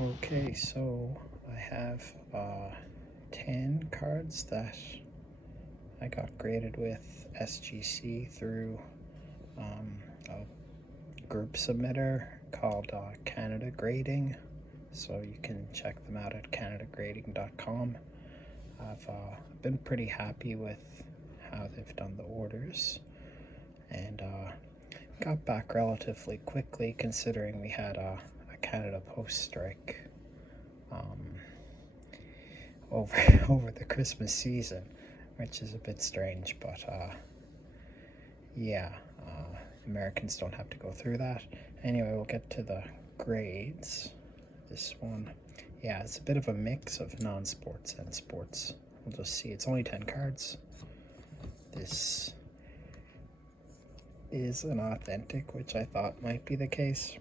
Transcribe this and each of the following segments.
Okay, so I have 10 cards that I got graded with SGC through a group submitter called Canada Grading. So you can check them out at canadagrading.com. I've been pretty happy with how they've done the orders, and got back relatively quickly considering we had a Canada Post strike over the Christmas season, which is a bit strange, but yeah, Americans don't have to go through that. Anyway, we'll get to the grades. This one, yeah, it's a bit of a mix of non-sports and sports. We'll just see. It's only 10 cards. This is an authentic, which I thought might be the case.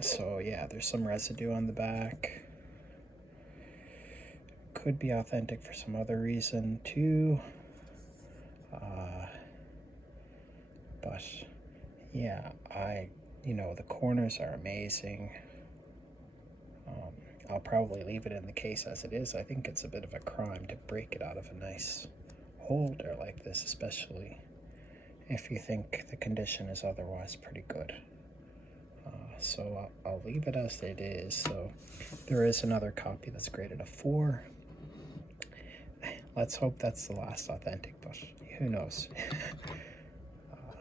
So yeah, there's some residue on the back. Could be authentic for some other reason too. But yeah, the corners are amazing. I'll probably leave it in the case as it is. I think it's a bit of a crime to break it out of a nice holder like this, especially if you think the condition is otherwise pretty good. So I'll leave it as it is. So there is another copy that's graded a 4. Let's hope that's the last authentic, but who knows.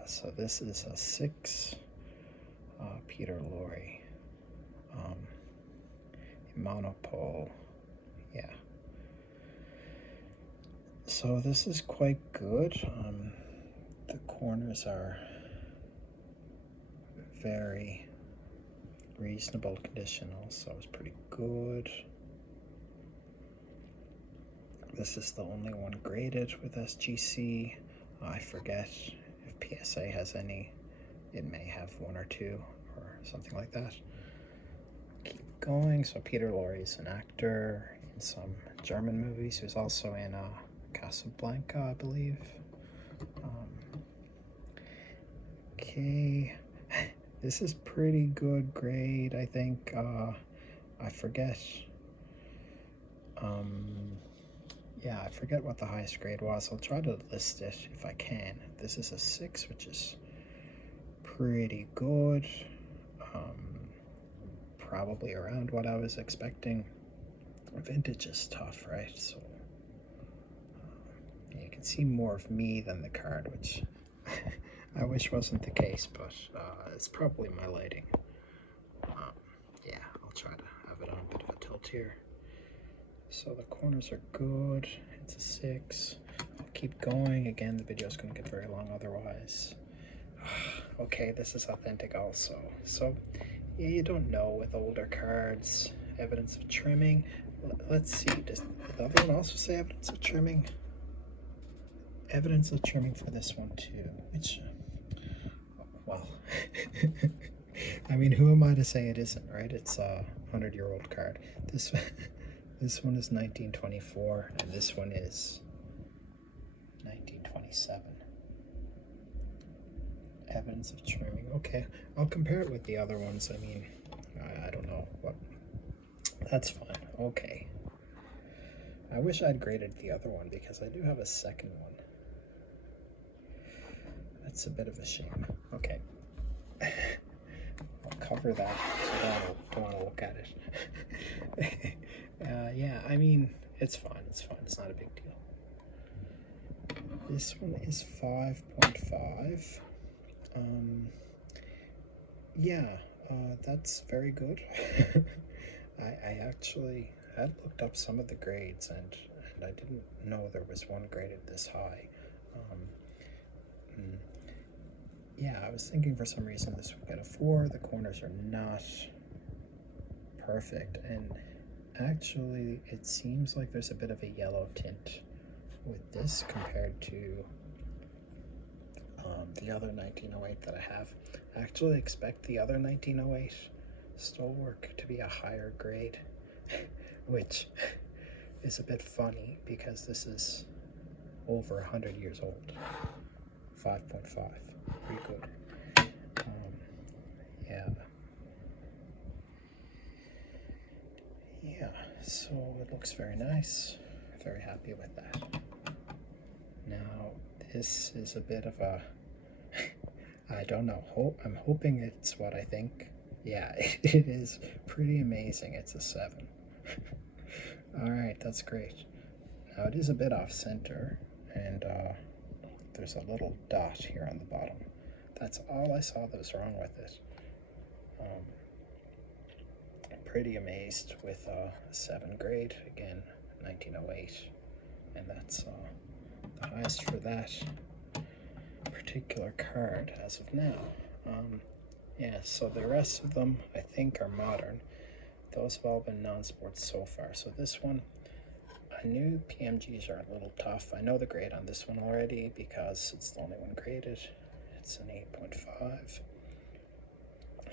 So this is a 6. Peter Lorre. Monopole. Yeah. So this is quite good. The corners are very reasonable condition also. It's pretty good. This is the only one graded with SGC. I forget if PSA has any. It may have 1 or 2 or something like that. Keep going. So Peter Lorre is an actor in some German movies. He was also in Casablanca, I believe. Okay. This is pretty good grade, I think. I forget. Yeah, I forget what the highest grade was. I'll try to list it if I can. This is a 6, which is pretty good. Probably around what I was expecting. Vintage is tough, right? So you can see more of me than the card, which I wish wasn't the case, but it's probably my lighting. Yeah, I'll try to have it on a bit of a tilt here. So the corners are good. It's a 6. I'll keep going. Again, the video is going to get very long otherwise. Okay, this is authentic also. So yeah, you don't know with older cards. Evidence of trimming. Let's see. Does the other one also say evidence of trimming? Evidence of trimming for this one too. Which, well, I mean, who am I to say it isn't, right? It's a 100-year-old card. This one is 1924, and this one is 1927. Evidence of trimming. Okay, I'll compare it with the other ones. I mean, I don't know what. That's fine. Okay. I wish I'd graded the other one because I do have a second one. That's a bit of a shame. Okay. I'll cover that so I don't want to look at it. Yeah, I mean, it's fine. It's fine. It's not a big deal. This one is 5.5. Yeah, that's very good. I actually had looked up some of the grades, and I didn't know there was one graded this high. Yeah, I was thinking for some reason this would get a 4. The corners are not perfect, and actually it seems like there's a bit of a yellow tint with this compared to the other 1908 that I have. I actually expect the other 1908 Stollwercks to be a higher grade, which is a bit funny because this is over 100 years old. 5.5, pretty good. Yeah. So it looks very nice. Very happy with that. Now, this is a bit of a, I don't know, I'm hoping it's what I think. Yeah, it is pretty amazing. It's a 7. Alright, that's great. Now it is a bit off center, and there's a little dot here on the bottom. That's all I saw that was wrong with it. Pretty amazed with a 7 grade, again, 1908, and that's the highest for that particular card as of now. Yeah, so the rest of them I think are modern. Those have all been non-sports so far. So this one, I knew PMGs are a little tough. I know the grade on this one already because it's the only one graded. It's an 8.5.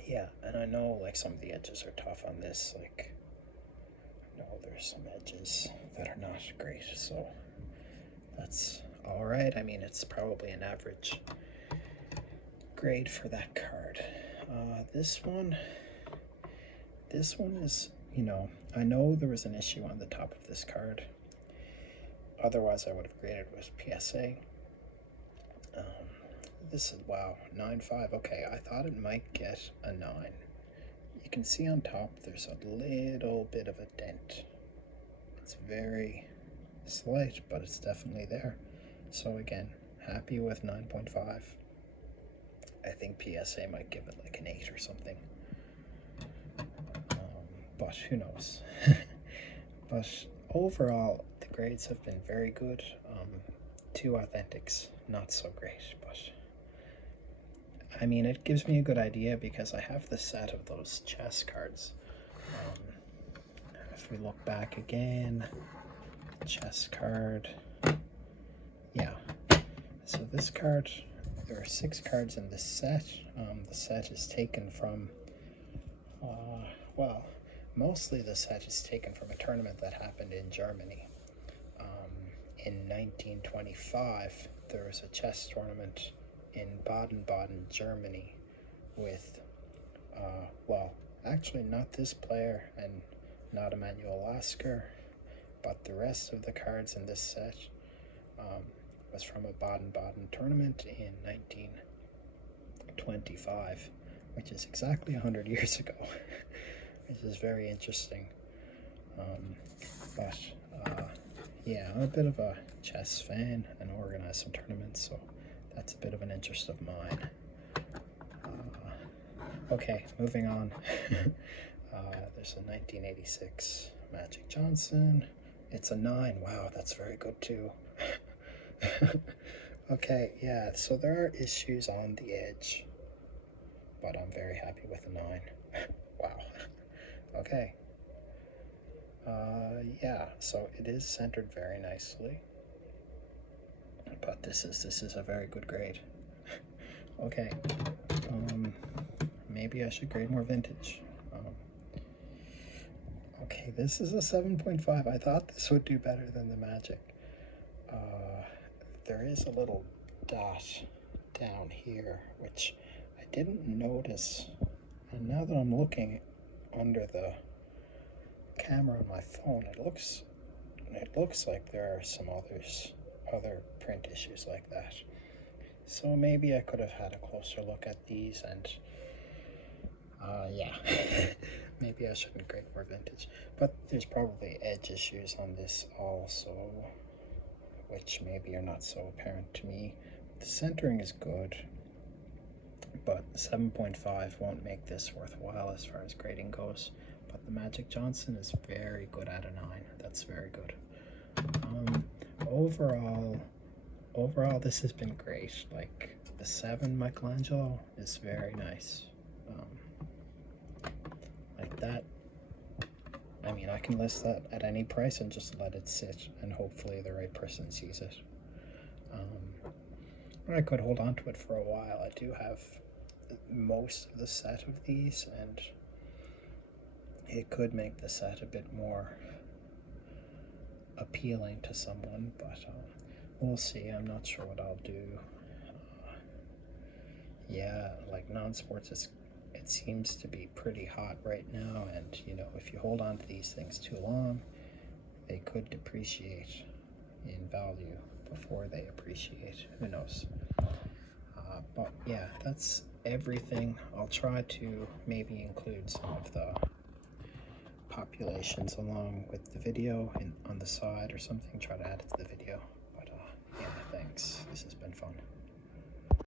Yeah, and I know like some of the edges are tough on this. Like, I know there's some edges that are not great, so that's all right. I mean, it's probably an average grade for that card. This one is, I know there was an issue on the top of this card. Otherwise, I would have graded with PSA. This is, wow, 9.5. Okay, I thought it might get a 9. You can see on top there's a little bit of a dent. It's very slight, but it's definitely there. So again, happy with 9.5. I think PSA might give it like an 8 or something. But who knows? But overall, the grades have been very good. 2 authentics, not so great, but I mean, it gives me a good idea because I have the set of those chess cards. If we look back again, chess card, yeah. So this card, there are 6 cards in this set. The set is taken from, well, mostly the set is taken from a tournament that happened in Germany. In 1925, there was a chess tournament in Baden-Baden, Germany with, well, actually not this player and not Emanuel Lasker, but the rest of the cards in this set was from a Baden-Baden tournament in 1925, which is exactly 100 years ago, which is very interesting. But yeah, I'm a bit of a chess fan and organize some tournaments, so that's a bit of an interest of mine. Okay, moving on. There's a 1986 Magic Johnson. It's a 9. Wow, that's very good too. Okay, yeah, so there are issues on the edge, but I'm very happy with a 9. Wow. Okay. Yeah, so it is centered very nicely, but this is a very good grade. Okay, maybe I should grade more vintage. Okay, this is a 7.5. I thought this would do better than the Magic. There is a little dot down here, which I didn't notice, and now that I'm looking under the camera on my phone, it looks like there are some other print issues like that. So maybe I could have had a closer look at these, and yeah, maybe I shouldn't grade more vintage. But there's probably edge issues on this also, which maybe are not so apparent to me. The centering is good, but 7.5 won't make this worthwhile as far as grading goes. But the Magic Johnson is very good at a 9. That's very good. Overall, this has been great. Like, the 7 Michelangelo is very nice. Like that, I mean, I can list that at any price and just let it sit, and hopefully the right person sees it. Or I could hold on to it for a while. I do have most of the set of these, and it could make the set a bit more appealing to someone, but we'll see. I'm not sure what I'll do. Yeah, like NonSports is it seems to be pretty hot right now, and you know, if you hold on to these things too long, they could depreciate in value before they appreciate. Who knows? But yeah, that's everything. I'll try to maybe include some of the populations along with the video on the side or something. Try to add it to the video. But yeah, thanks. This has been fun.